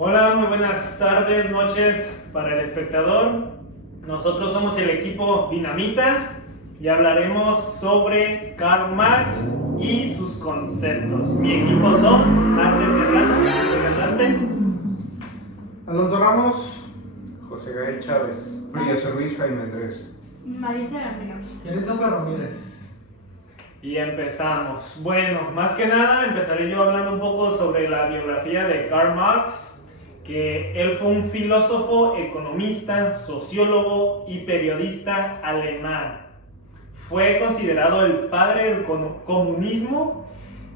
Hola, muy buenas tardes, noches para el espectador. Nosotros somos el equipo Dinamita y hablaremos sobre Karl Marx y sus conceptos. Mi equipo son Axel Serrano, representante, Alonso Ramos, José Gael Chávez, Frías Ruiz, Jaime Andrés, Marisa Gambino. y Elizabeth Ramírez. y empezamos. Bueno, más que nada empezaré yo hablando un poco sobre la biografía de Karl Marx, que él fue un filósofo, economista, sociólogo y periodista alemán. Fue considerado el padre del comunismo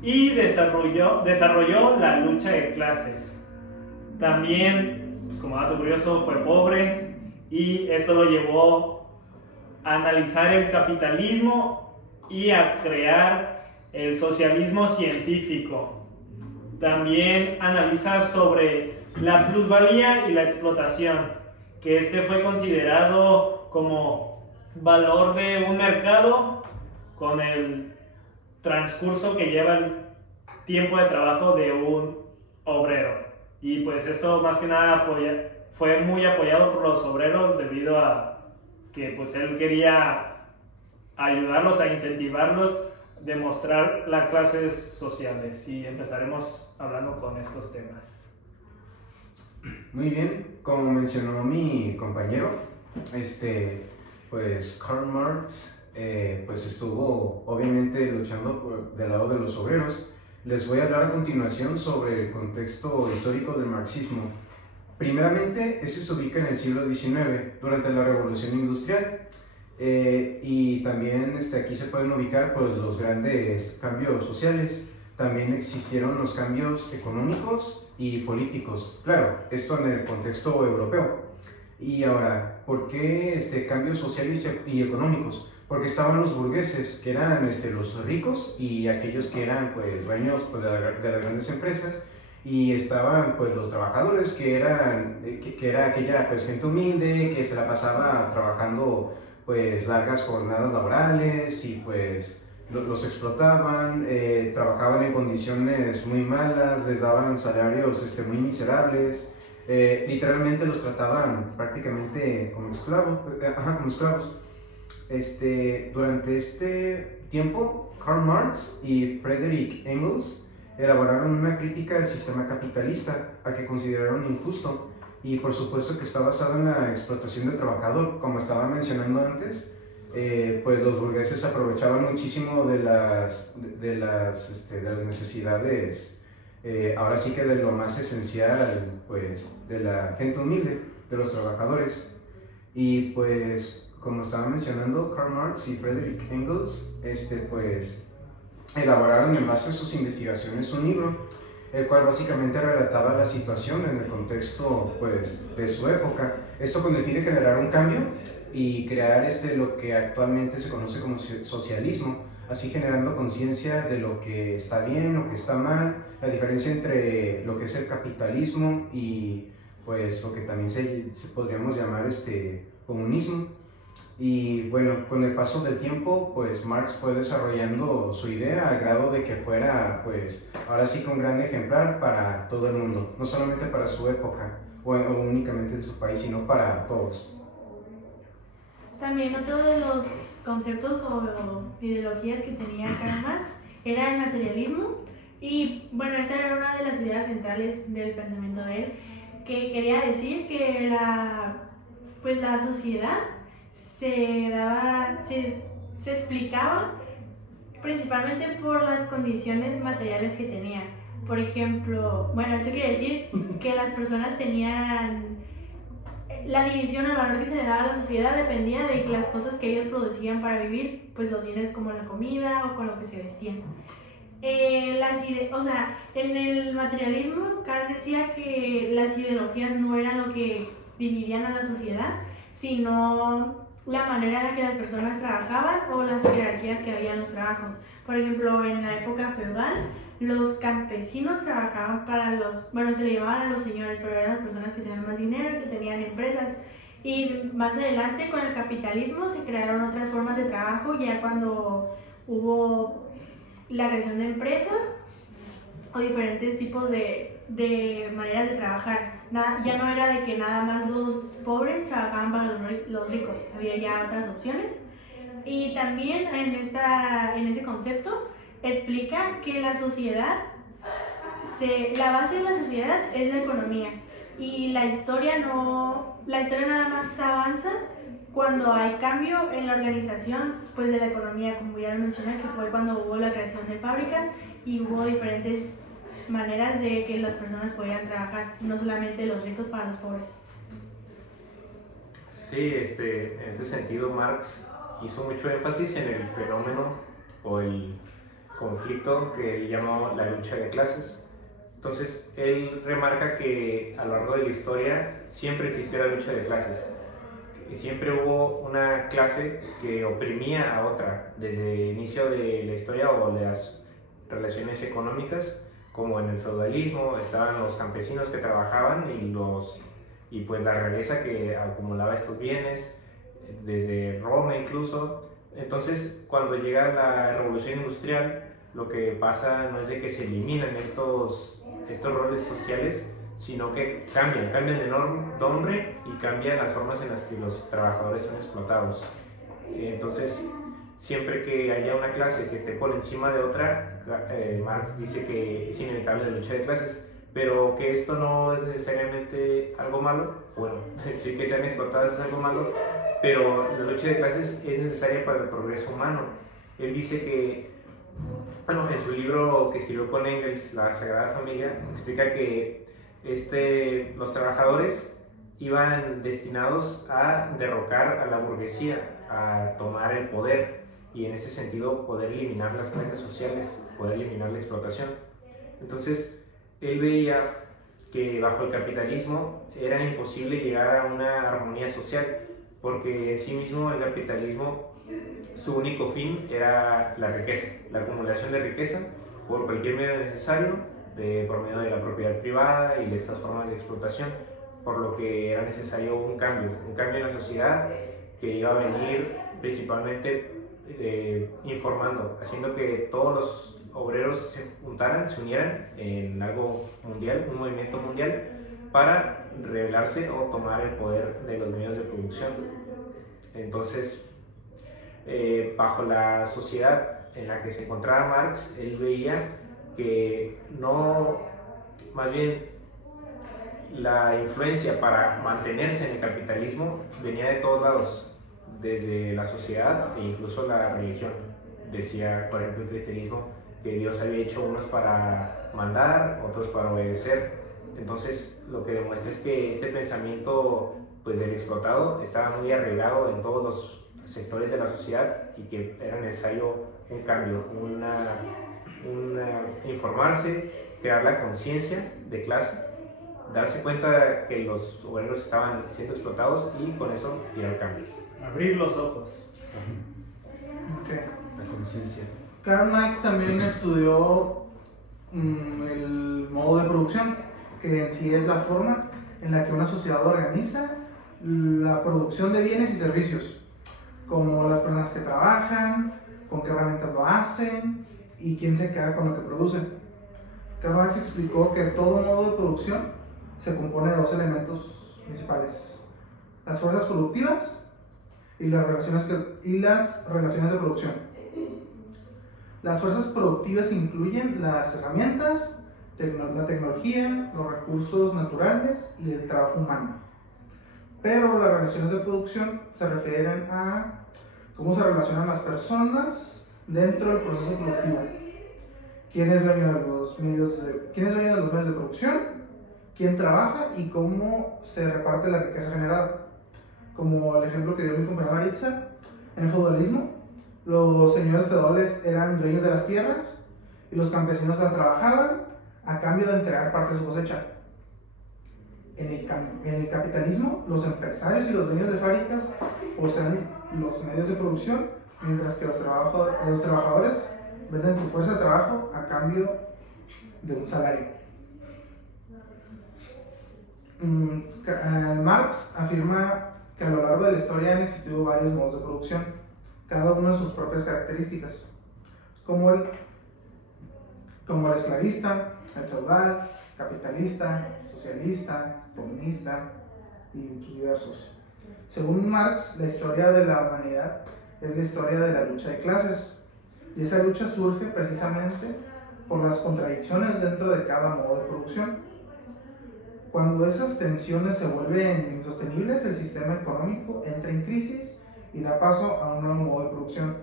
y desarrolló la lucha de clases. También, pues como dato curioso, fue pobre y esto lo llevó a analizar el capitalismo y a crear el socialismo científico. También analiza sobre la plusvalía y la explotación, que este fue considerado como valor de un mercado con el transcurso que lleva el tiempo de trabajo de un obrero. Y pues esto más que nada fue muy apoyado por los obreros debido a que pues él quería ayudarlos a incentivarlos, demostrar las clases sociales, y empezaremos hablando con estos temas. Muy bien, como mencionó mi compañero, pues Karl Marx pues estuvo obviamente luchando del lado de los obreros. Les voy a hablar a continuación sobre el contexto histórico del marxismo. Primeramente, ese se ubica en el siglo XIX, durante la Revolución Industrial, y también aquí se pueden ubicar pues, los grandes cambios sociales. También existieron los cambios económicos y políticos, claro, esto en el contexto europeo. Y ahora, ¿por qué cambios sociales y económicos? Porque estaban los burgueses, que eran los ricos, y aquellos que eran pues, dueños pues, de las grandes empresas, y estaban pues, los trabajadores, que era aquella pues, gente humilde, que se la pasaba trabajando pues, largas jornadas laborales, y pues los explotaban, trabajaban en condiciones muy malas, les daban salarios muy miserables, literalmente los trataban prácticamente como esclavos. Durante este tiempo, Karl Marx y Friedrich Engels elaboraron una crítica del sistema capitalista, al que consideraron injusto, y por supuesto que está basado en la explotación del trabajador. Como estaba mencionando antes, pues los burgueses aprovechaban muchísimo de las necesidades, ahora sí que de lo más esencial, pues de la gente humilde, de los trabajadores. Y pues como estaba mencionando, Karl Marx y Friedrich Engels pues elaboraron en base a sus investigaciones un libro, el cual básicamente relataba la situación en el contexto pues, de su época. Esto con el fin de generar un cambio y crear lo que actualmente se conoce como socialismo, así generando conciencia de lo que está bien, lo que está mal, la diferencia entre lo que es el capitalismo y pues lo que también se podríamos llamar comunismo. Y bueno, con el paso del tiempo, pues Marx fue desarrollando su idea al grado de que fuera, pues, ahora sí que un gran ejemplar para todo el mundo, no solamente para su época o únicamente en su país, sino para todos. También otro de los conceptos o ideologías que tenía Karl Marx era el materialismo, y bueno, esta era una de las ideas centrales del pensamiento de él, que quería decir que la sociedad se explicaba principalmente por las condiciones materiales que tenían. Por ejemplo, bueno, esto quiere decir que las personas tenían la división al valor que se le daba a la sociedad dependía de las cosas que ellos producían para vivir, pues los bienes como la comida o con lo que se vestían. En el materialismo, Karl decía que las ideologías no eran lo que dividían a la sociedad, sino la manera en la que las personas trabajaban o las jerarquías que había en los trabajos. Por ejemplo, en la época feudal, los campesinos trabajaban se le llamaban a los señores, pero eran las personas que tenían más dinero y que tenían empresas. Y más adelante, con el capitalismo, se crearon otras formas de trabajo, ya cuando hubo la creación de empresas o diferentes tipos de de maneras de trabajar. Ya no era de que nada más los pobres trabajaban para los ricos, había ya otras opciones. Y también en ese concepto explica que la sociedad, la base de la sociedad es la economía, y la historia nada más avanza cuando hay cambio en la organización pues de la economía, como ya lo mencioné, que fue cuando hubo la creación de fábricas y hubo diferentes maneras de que las personas pudieran trabajar, no solamente los ricos para los pobres. Sí, en este sentido Marx hizo mucho énfasis en el fenómeno o el conflicto que él llamó la lucha de clases. Entonces, él remarca que a lo largo de la historia siempre existió la lucha de clases. Y siempre hubo una clase que oprimía a otra, desde el inicio de la historia o de las relaciones económicas, como en el feudalismo estaban los campesinos que trabajaban y pues la realeza que acumulaba estos bienes, desde Roma incluso. Entonces, cuando llega la revolución industrial, lo que pasa no es de que se eliminan estos roles sociales, sino que cambian de nombre y cambian las formas en las que los trabajadores son explotados. Entonces, siempre que haya una clase que esté por encima de otra, Marx dice que es inevitable la lucha de clases, pero que esto no es necesariamente algo malo. Bueno, sí que sean explotadas es algo malo, pero la lucha de clases es necesaria para el progreso humano. Él dice que, bueno, en su libro que escribió con Engels, La Sagrada Familia, explica que los trabajadores iban destinados a derrocar a la burguesía, a tomar el poder y en ese sentido poder eliminar las clases sociales, poder eliminar la explotación. Entonces, él veía que bajo el capitalismo era imposible llegar a una armonía social, porque en sí mismo el capitalismo, su único fin era la riqueza, la acumulación de riqueza por cualquier medio necesario, por medio de la propiedad privada y de estas formas de explotación, por lo que era necesario un cambio en la sociedad que iba a venir principalmente informando, haciendo que todos los obreros se juntaran, se unieran en algo mundial, un movimiento mundial, para rebelarse o tomar el poder de los medios de producción. Entonces, bajo la sociedad en la que se encontraba Marx, él veía que más bien la influencia para mantenerse en el capitalismo venía de todos lados, desde la sociedad e incluso la religión. Decía, por ejemplo, el cristianismo, que Dios había hecho unos para mandar, otros para obedecer. Entonces, lo que demuestra es que este pensamiento pues, del explotado estaba muy arraigado en todos los sectores de la sociedad y que era necesario un cambio, informarse, crear la conciencia de clase, darse cuenta que los obreros estaban siendo explotados y con eso ir al cambio. Abrir los ojos. Okay. La conciencia. Karl Marx también estudió el modo de producción, que en sí es la forma en la que una sociedad organiza la producción de bienes y servicios, como las personas que trabajan, con qué herramientas lo hacen y quién se queda con lo que producen. Karl Marx explicó que todo modo de producción se compone de dos elementos principales: las fuerzas productivas y las relaciones de producción. Las fuerzas productivas incluyen las herramientas, la tecnología, los recursos naturales y el trabajo humano. Pero las relaciones de producción se refieren a cómo se relacionan las personas dentro del proceso productivo. ¿Quién es dueño de los medios de producción? ¿Quién trabaja? Y cómo se reparte la riqueza generada. Como el ejemplo que dio mi compañera Maritza, en el feudalismo, los señores feudales eran dueños de las tierras y los campesinos las trabajaban a cambio de entregar parte de su cosecha. En el capitalismo, los empresarios y los dueños de fábricas poseen los medios de producción, mientras que los trabajadores venden su fuerza de trabajo a cambio de un salario. Marx afirma que a lo largo de la historia han existido varios modos de producción, cada uno de sus propias características, como el esclavista, el feudal, capitalista, socialista, comunista y diversos. Según Marx, la historia de la humanidad es la historia de la lucha de clases, y esa lucha surge precisamente por las contradicciones dentro de cada modo de producción. Cuando esas tensiones se vuelven insostenibles, el sistema económico entra en crisis y da paso a un nuevo modo de producción.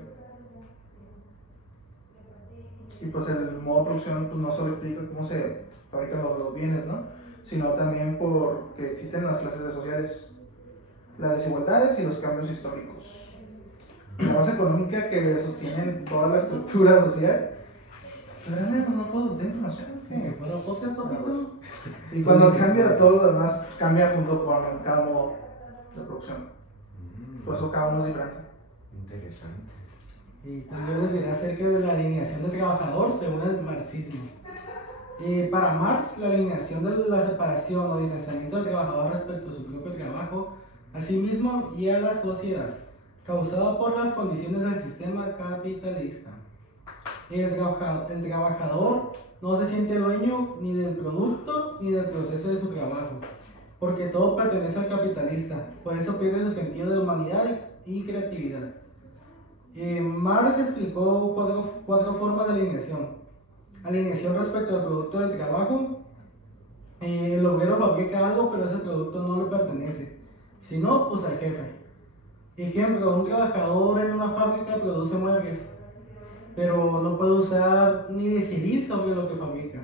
Y pues el modo de producción pues, no solo explica cómo se fabrican los bienes, ¿no? Sino también porque existen las clases sociales, las desigualdades y los cambios históricos. La base económica que sostiene toda la estructura social. Realmente no puedo tener información. Bueno, podcast, papito. Y cuando cambia todo lo demás, cambia junto con cada modo de producción. Por eso cada uno es diferente. Interesante. Y pues yo les diré acerca de la alineación del trabajador según el marxismo. Para Marx, la alineación de la separación o distanciamiento del trabajador respecto a su propio trabajo, a sí mismo y a la sociedad, causada por las condiciones del sistema capitalista. El trabajador no se siente dueño ni del producto ni del proceso de su trabajo, porque todo pertenece al capitalista, por eso pierde su sentido de humanidad y creatividad. Marx explicó cuatro formas de alineación. Alineación respecto al producto del trabajo. El obrero fabrica algo, pero ese producto no le pertenece, sino pues al jefe. Ejemplo, un trabajador en una fábrica produce muebles, pero no puede usar ni decidir sobre lo que fabrica.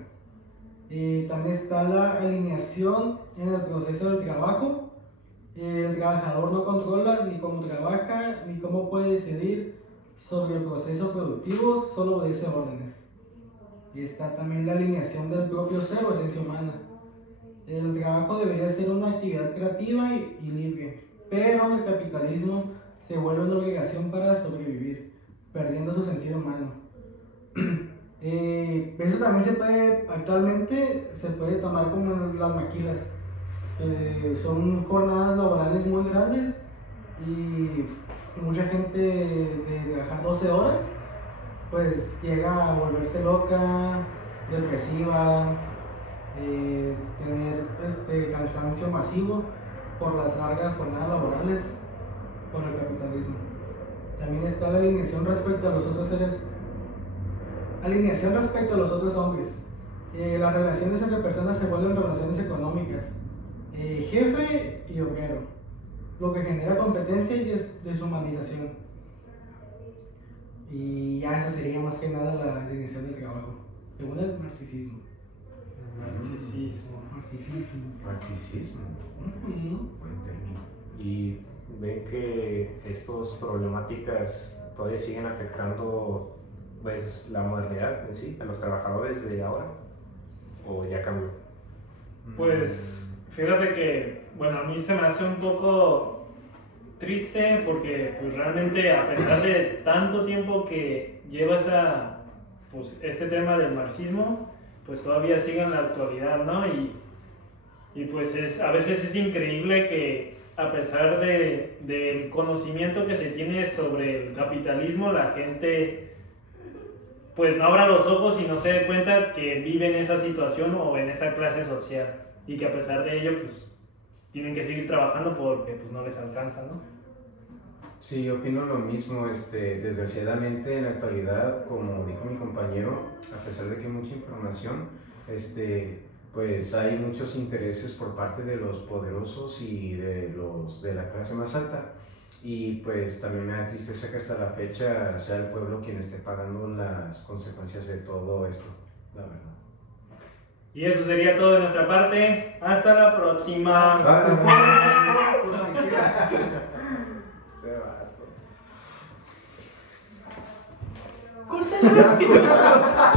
También está la alineación en el proceso del trabajo. El trabajador no controla ni cómo trabaja ni cómo puede decidir sobre el proceso productivo, solo obedece órdenes. Y está también la alineación del propio ser o esencia humana. El trabajo debería ser una actividad creativa y libre, pero en el capitalismo se vuelve una obligación para sobrevivir, perdiendo su sentido humano. Eso también actualmente se puede tomar como en las maquilas. Son jornadas laborales muy grandes y mucha gente de trabajar 12 horas pues llega a volverse loca, depresiva, tener cansancio masivo por las largas jornadas laborales, por el capitalismo. También está la alineación respecto a los otros seres, alineación respecto a los otros hombres. Las relaciones entre personas se vuelven relaciones económicas, jefe y obrero, lo que genera competencia y deshumanización. Y ya eso sería más que nada la alineación del trabajo, según el marxismo. Marxismo. Marxismo. Buen término. Y ven que estas problemáticas todavía siguen afectando pues, la modernidad en sí, a los trabajadores de ahora, o ya cambió. Pues fíjate que, bueno, a mí se me hace un poco triste porque pues realmente a pesar de tanto tiempo que lleva pues, este tema del marxismo, pues todavía sigue en la actualidad, ¿no? Y pues a veces es increíble que a pesar del conocimiento que se tiene sobre el capitalismo, la gente pues no abra los ojos y no se dé cuenta que vive en esa situación o en esa clase social, y que a pesar de ello pues tienen que seguir trabajando porque pues no les alcanza, ¿no? Sí, opino lo mismo. Desgraciadamente en la actualidad, como dijo mi compañero, a pesar de que hay mucha información, pues hay muchos intereses por parte de los poderosos y de los de la clase más alta, y pues también me da tristeza que hasta la fecha sea el pueblo quien esté pagando las consecuencias de todo esto, la verdad. Y eso sería todo de nuestra parte. Hasta la próxima. Córtalo.